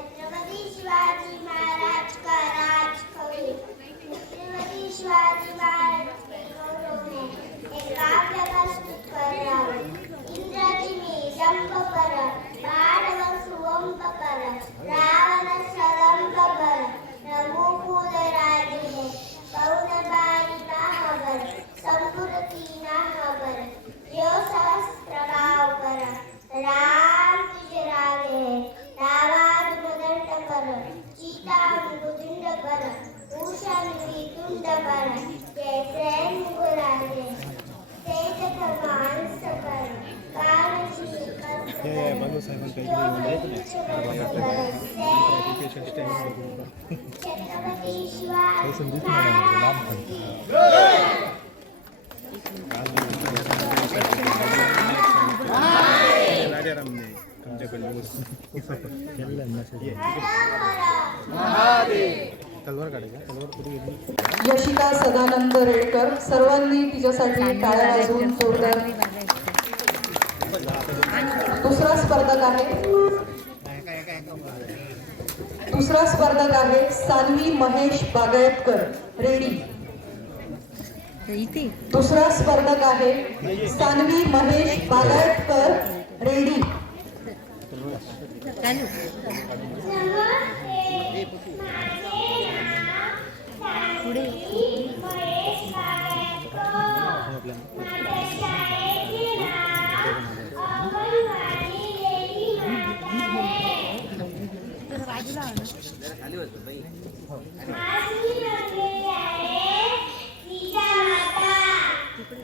छत्रपती शिवाजी महाराज का राजकवी छत्रपती शिवाजी महाराज यशिका सदानंद रेडकर सर्वांनी तिच्यासाठी टाळ्या वाजवून जोरदार दुसरा स्पर्धक आहे. दुसरा स्पर्धक आहे सानवी महेश बागायतकर रेडी. दुसरा स्पर्धक आहे सानवी महेश बागायतकर रेडी. तिकडे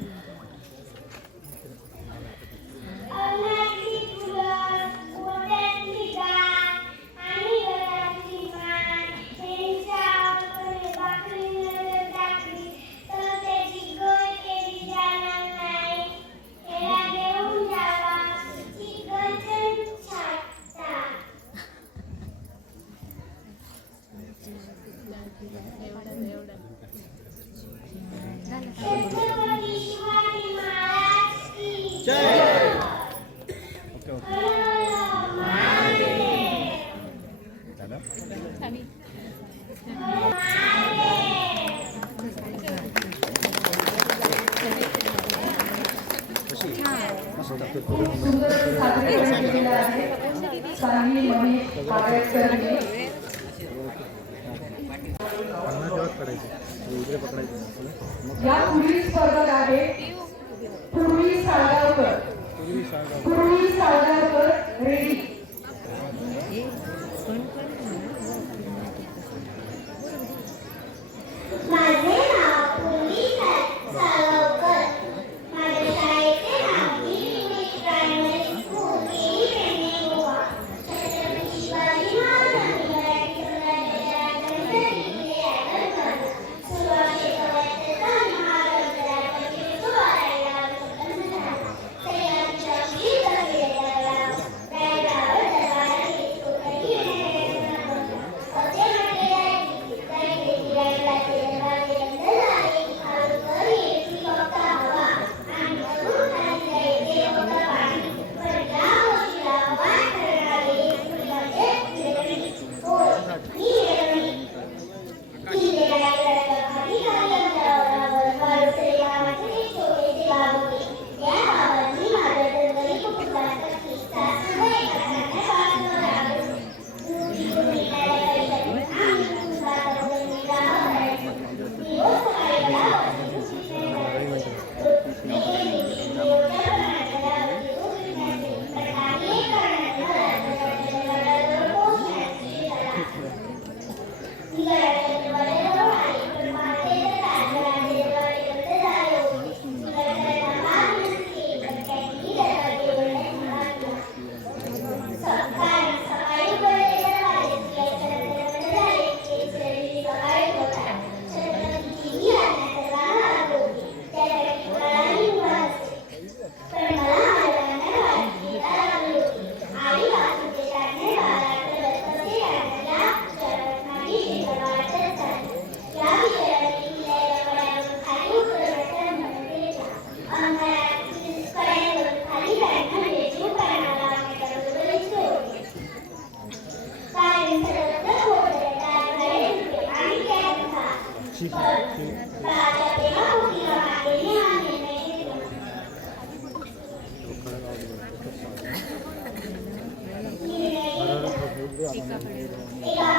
या पुढील स्पर्धक आहे पूर्वी साळगावकर. पूर्वी साळगावकर. निर्णय एका